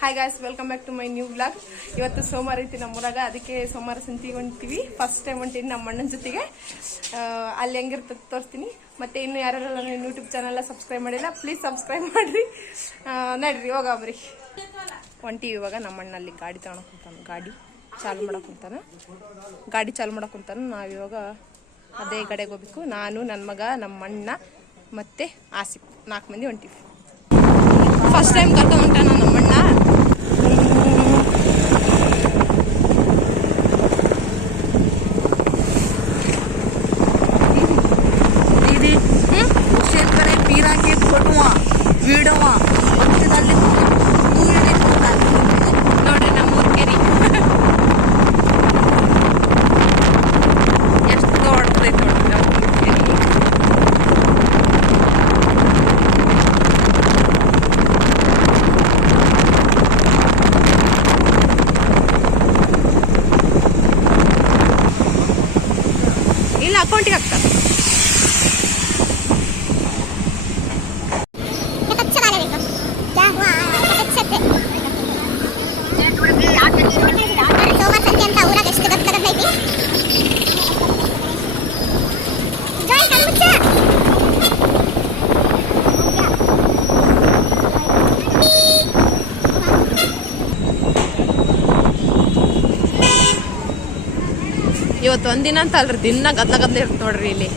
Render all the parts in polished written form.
Hi guys, welcome back to my new vlog. ಇವತ್ತು ಸೋಮವಾರ ಐತಿ ನಮ್ಮೂರಾಗ, ಅದಕ್ಕೆ ಸೋಮವಾರ ಸಂತಿಗೆ ಹೊಂಟಿವಿ. ಫಸ್ಟ್ ಟೈಮ್ ಹೊಂಟೀನಿ ನಮ್ಮ ಅಣ್ಣನ ಜೊತೆಗೆ. ಅಲ್ಲಿ ಹೆಂಗಿರ್ತದೆ ತೋರಿಸ್ತೀನಿ. ಮತ್ತೆ ಇನ್ನು ಯಾರೆಲ್ಲ ನನ್ನ ಯೂಟ್ಯೂಬ್ ಚಾನಲ್ ಸಬ್ಸ್ಕ್ರೈಬ್ ಮಾಡಿಲ್ಲ, ಪ್ಲೀಸ್ ಸಬ್ಸ್ಕ್ರೈಬ್ ಮಾಡಿರಿ. ನಡ್ರಿ ಹೋಗಬ್ರಿ. ಹೊಂಟಿವಿ ಇವಾಗ. ನಮ್ಮ ಅಣ್ಣ ಅಲ್ಲಿ ಗಾಡಿ ತಗೊಳಕುಂತಾನೆ, ಗಾಡಿ ಚಾಲು ಮಾಡಕುಂತಾನೆ. ನಾವಿವಾಗ ಅದೇ ಕಡೆಗೆ ಹೋಗ್ಬೇಕು. ನಾನು, ನನ್ನ ಮಗ, ನಮ್ಮ ಅಣ್ಣ ಮತ್ತೆ ಆಸಿಫ್ 4 ಮಂದಿ ಹೊಂಟಿವಿ. ಫಸ್ಟ್ ಟೈಮ್ ಕರ್ಕೊಂಡು ಹೊಂಟಾನ ನಮ್ಮಣ್ಣ. दीदी शेतकरी पीरा के फोटोवा वीडियोवा ವಂಶದಲ್ಲಿ ನೋಡ್ರಿ ನಮ್ಮೂರ್ ಕೆರಿ ಎಷ್ಟು ದೊಡ್ಡದೈತೆ ನೋಡ್ರಿ ನಮ್ಮೂರ್ ಕೆರಿ. ಇಲ್ಲ ಅಕೌಂಟಿಗೆ ಹಾಕ್ತಾರೆ. ಇವತ್ತು ಒಂದಿನ ಅಂತ ಅಲ್ರಿ, ದಿನ ಗದ್ಲ ಇರುತ್ತೆ ನೋಡ್ರಿ ಇಲ್ಲಿ.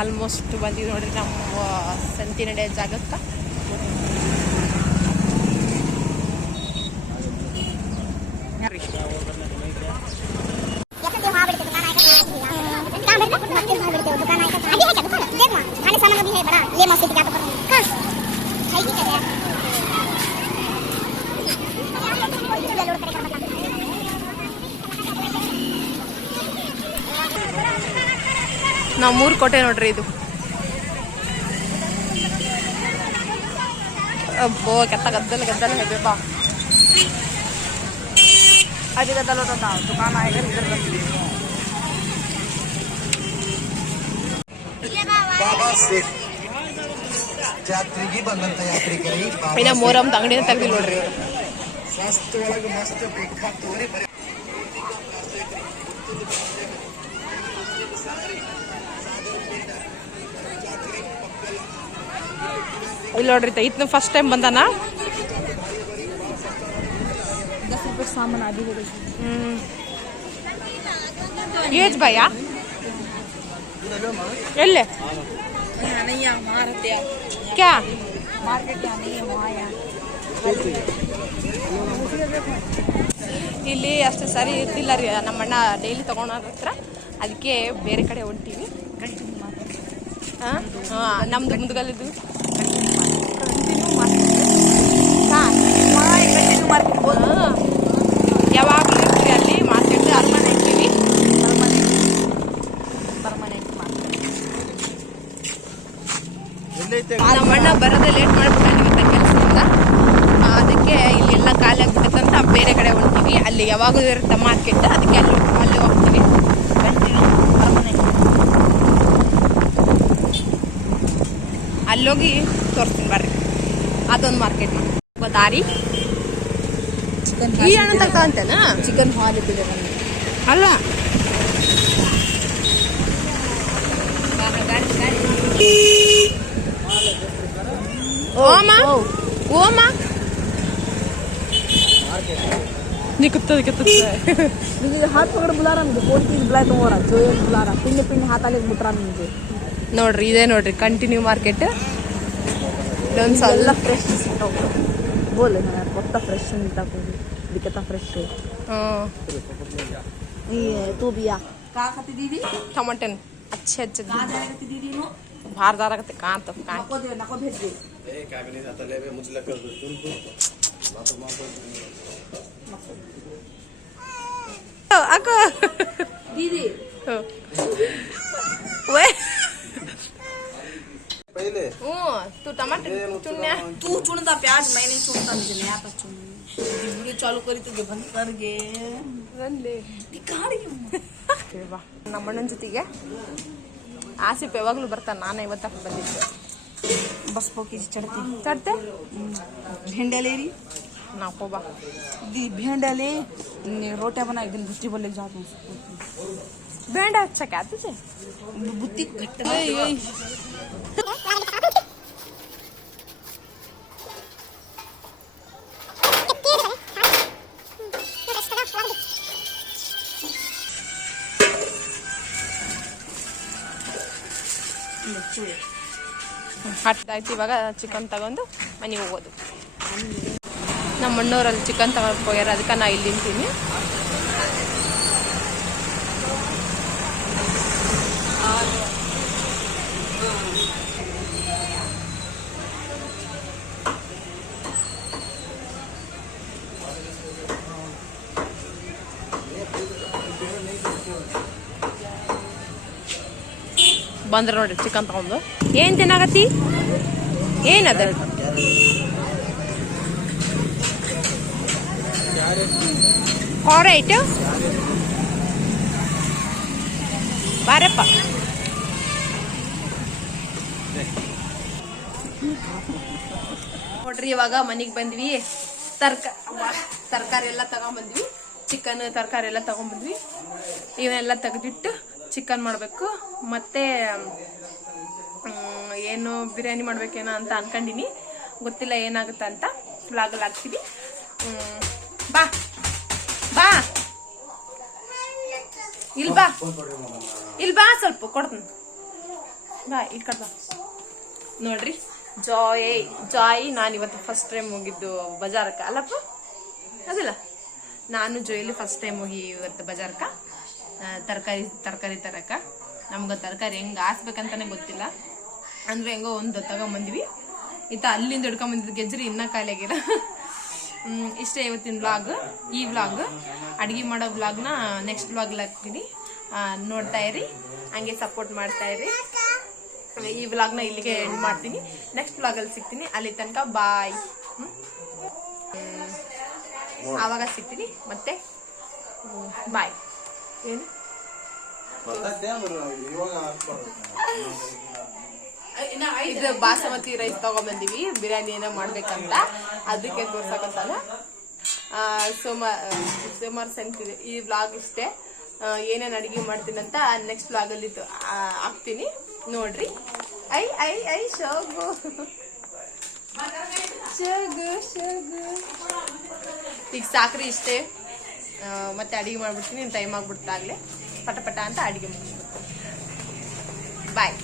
ಆಲ್ಮೋಸ್ಟ್ ಬಂದಿವಿ ನೋಡ್ರಿ ನಮ್ಮ ಸಂತಿ ನಡೆಯೋ ಜಾಗಕ್ಕ. ನಮ್ಮೂರ್ ಕೋಟೆ ನೋಡ್ರಿ ಇದು. ಅಬ್ಬೋ ಕೆತ್ತ ಗದ್ದಲ है बा. आधी गद्दल होता दुकान आएगा इधर बाबा सेठ ಜಾತ್ರೆಗೆ ಬಂದಂತ ಯಾತ್ರಿಕರಿಗೆ ಇನ್ನ ಮೋರಂ ಅಂಗಡಿನ ತೆಗ್ದಿಲ್ಲ ನೋಡ್ರಿ ಇವರು. ಸ್ವಸ್ಥ ಒಳಗೆ ಮಸ್ತ್ ಬೇಕಾ ತೋರಿ ಬರೀ ಇಲ್ಲಿ ನೋಡ್ರಿ ಇದನ್ನ ಫಸ್ಟ್ ಟೈಮ್ ಬಂದಾನ. 10 रुपए सामान आधी हो गई. ಏಜ್ ಭಯ ಎಲ್ಲೇ नहीं मारते ಕ್ಯಾ मार्केट नहीं है वहाँ यार. ಇಲ್ಲಿ ಅಷ್ಟು ಸರಿ ಇರ್ತಿಲ್ಲ ರೀ. ನಮ್ಮಣ್ಣ ಡೈಲಿ ತಗೊಳೋದ್ರ ಹತ್ರ, ಅದಕ್ಕೆ ಬೇರೆ ಕಡೆ ಹೊಂಟೀವಿ. ನಮ್ದು ಮುಂದ್ಗಲ್ಲಿದ್ದು ಯಾವಾಗಲೂ ಇರ್ತೀರಿ ಅಲ್ಲಿ ಮಾರ್ಕೆಟ್. ಅರಮನೆ ಇರ್ತೀವಿ. ನಮ್ಮಣ್ಣ ಬರೋದೇ ಲೇಟ್ ಮಾಡಿಬಿಟ್ಟ ಕೆಲಸದಿಂದ. ಅದಕ್ಕೆ ಇಲ್ಲಿ ಎಲ್ಲ ಖಾಲಿ ಆಗ್ಬೇಕಂತ ಬೇರೆ ಕಡೆ ಹೊಂಟೀವಿ. ಅಲ್ಲಿ ಯಾವಾಗಲೂ ಇರುತ್ತೆ ಮಾರ್ಕೆಟ್, ಅದಕ್ಕೆ ಅಲ್ಲಿ ಹೋಗ್ತೀವಿ. ಅಲ್ಲೋಗಿ ತೋರಿಸ್ತೀನಿ ಬರ್ರಿ. ಅದೊಂದು ಮಾರ್ಕೆಟ್ ದಾರಿ. ಈ ಹಣ್ಣು ತಗೊಂತೇನ ಚಿಕನ್ ಹಾಲ್ ಅಲ್ಲ. ಓಮ ಓಮ निकलते हाथ पकड़ बुला रहा मुझे. कौन चीज बुलाए तुम हो रहा जो ये बुला रहा पिंड पिंड हाथ आले मुट रहा मुझे. ನೋಡ್ರಿ ಇದೇ ನೋಡ್ರಿ ಕಂಟಿನ್ಯೂ ಮಾರ್ಕೆಟ್. ಇದೊಂದು ಸ್ವಲ್ಪ ಫ್ರೆಶ್ ಸಿಗ್ತಾವ. ಬೋಲೆ ನಾನು ಕೊತ್ತ ಫ್ರೆಶ್ मिलता कोई दिखता फ्रेश है. ये तू बिया का खाती दीदी टमाटर अच्छे कहां जाएगा दीदी नो बाहर जा रहा कांत नको भेज दे. ए कैबिनेट आता ले मुझे लग तुमको अको दीदी वे पहले तू टमाटर चुनना. तू चुनता प्याज मैं नहीं चुनता. मुझे नहीं आता चुनने. ಗೆ ಚಾಲು ಕರಿತಿದ್ದೆ ಬಂದರ್ಗೆ ಬಾ ನಮ್ಮಣ್ಣನ ಜೊತೆಗೆ ಆಸಿಫ್ ಯಾವಾಗಲೂ ಬರ್ತಾನೆ. ನಾನು ಇವತ್ತು ಬಂದಿದ್ದೆ. बस पोकी चढ़ती चढ़ते भेंडले री ना को बा दी भेंडले रोटियां बना एक दिन बुत्ती बोले जाते भेंडा अच्छा क्या तुझे बुत्ती घट ಹಟ್ಟಾಯ್ತು. ಇವಾಗ ಚಿಕನ್ ತಗೊಂಡು ಮನೆಗೆ ಹೋಗೋದು. ನಮ್ಮ ಅಣ್ಣವ್ರಲ್ಲಿ ಚಿಕನ್ ತಗೊಂಡು ಹೋಗ್ಯಾರ, ಅದಕ್ಕೆ ನಾ ಇಲ್ಲಿ ನಿಂತೀನಿ. ಬಂದ್ರೆ ನೋಡ್ರಿ ಚಿಕನ್ ತಗೊಂಡು. ಏನ್ ತಿನ್ನಾಗತ್ತಿ? ಏನದ ಆಲ್ರೈಟ್ ಬಾರಪ್ಪ. ನೋಡ್ರಿ ಇವಾಗ ಮನೆಗೆ ಬಂದ್ವಿ. ತರಕಾರಿ ಎಲ್ಲ ತಗೊಂಬಂದ್ವಿ. ಚಿಕನ್ ತರಕಾರಿ ಎಲ್ಲ ತಗೊಂಬಂದ್ವಿ. ಇವನ್ನೆಲ್ಲ ತೆಗೆದಿಟ್ಟು ಚಿಕನ್ ಮಾಡಬೇಕು. ಮತ್ತೆ ಏನು ಬಿರಿಯಾನಿ ಮಾಡ್ಬೇಕೇನೋ ಅಂತ ಅನ್ಕೊಂಡಿನಿ. ಗೊತ್ತಿಲ್ಲ ಏನಾಗುತ್ತೆ ಅಂತ. ವ್ಲಾಗಲ್ಲಿ ಹಾಕ್ತೀವಿ. ಬಾ ಬಾ ಇಲ್ ಬಾ ಇಲ್ ಬಾ ಸ್ವಲ್ಪ ಕೊಡ್ತೀನಿ ಬಾ ಇಲ್ಲಿ ಕಟ್ ಬಾ. ನೋಡ್ರಿ ಜಾಯ್ ನಾನು ಇವತ್ತು ಫಸ್ಟ್ ಟೈಮ್ ಹೋಗಿದ್ದು ಬಜಾರಕ್ಕೆ ಅಲ್ಲಪ್ಪ ಅದಿಲ್ಲ. ನಾನು ಜೋಯಲ್ಲಿ ಫಸ್ಟ್ ಟೈಮ್ ಹೋಗಿ ಇವತ್ತು ಬಜಾರಕ್ಕೆ ತರಕಾರಿ ತರಕ. ನಮ್ಗೆ ತರಕಾರಿ ಹೆಂಗೆ ಹಾಸ್ಬೇಕಂತಾನೆ ಗೊತ್ತಿಲ್ಲ. ಅಂದ್ರೆ ಹೆಂಗೋ ಒಂದು ತಗೊಂಬಂದ್ವಿ. ಅಲ್ಲಿಂದ ಹಿಡ್ಕೊಂಬಂದಿದ್ದು ಗೆಜ್ರಿ ಇನ್ನೂ ಖಾಲಿ ಆಗಿಲ್ಲ. ಇಷ್ಟೇ ಇವತ್ತಿನ ವ್ಲಾಗ್. ಈ ವ್ಲಾಗ್ ಅಡುಗೆ ಮಾಡೋ ವ್ಲಾಗ್ನ ನೆಕ್ಸ್ಟ್ ವ್ಲಾಗ್ಲಿ ಹಾಕ್ತೀನಿ. ನೋಡ್ತಾ ಇರಿ, ಹಂಗೆ ಸಪೋರ್ಟ್ ಮಾಡ್ತಾ ಇರಿ. ಈ ವ್ಲಾಗ್ನ ಇಲ್ಲಿಗೆ ಎಂಡ್ ಮಾಡ್ತೀನಿ. ನೆಕ್ಸ್ಟ್ ವ್ಲಾಗಲ್ಲಿ ಸಿಗ್ತೀನಿ. ಅಲ್ಲಿ ತನಕ ಬಾಯ್. ಆವಾಗ ಸಿಗ್ತೀನಿ ಮತ್ತೆ. ಬಾಯ್. ಏನು ಇದು ಬಾಸಮತಿ ರೈಸ್ ತಗೊಂಡ್ಬಂದಿವಿ ಬಿರಿಯಾನಿ ಏನೋ ಮಾಡ್ಬೇಕಂತ. ಅದಕ್ಕೆ ತೋರ್ಸಕಂತಲ್ಲ. ಸೋಮವಾರ ಸಂತಿದೆ. ಈ ವ್ಲಾಗ್ ಇಷ್ಟೇ. ಏನೇನು ಅಡಿಗೆ ಮಾಡ್ತೀನಿ ಅಂತ ನೆಕ್ಸ್ಟ್ ವ್ಲಾಗಲ್ಲಿ ಹಾಕ್ತೀನಿ. ನೋಡ್ರಿ. ಐ ಐ ಐ ಶೋಗು ಶೋಗು ಶೋಗು. ಈಗ ಸಾಕ್ರಿ ಇಷ್ಟೇ. ಮತ್ತೆ ಅಡಿಗೆ ಮಾಡ್ಬಿಡ್ತೀನಿ. ಟೈಮ್ ಆಗ್ಬಿಡ್ತಾಗ್ಲೇ ಪಟ ಪಟ ಅಂತ ಅಡಿಗೆ ಮುಗಿಸ್ಬಿಡ್ತೀನಿ. ಬಾಯ್.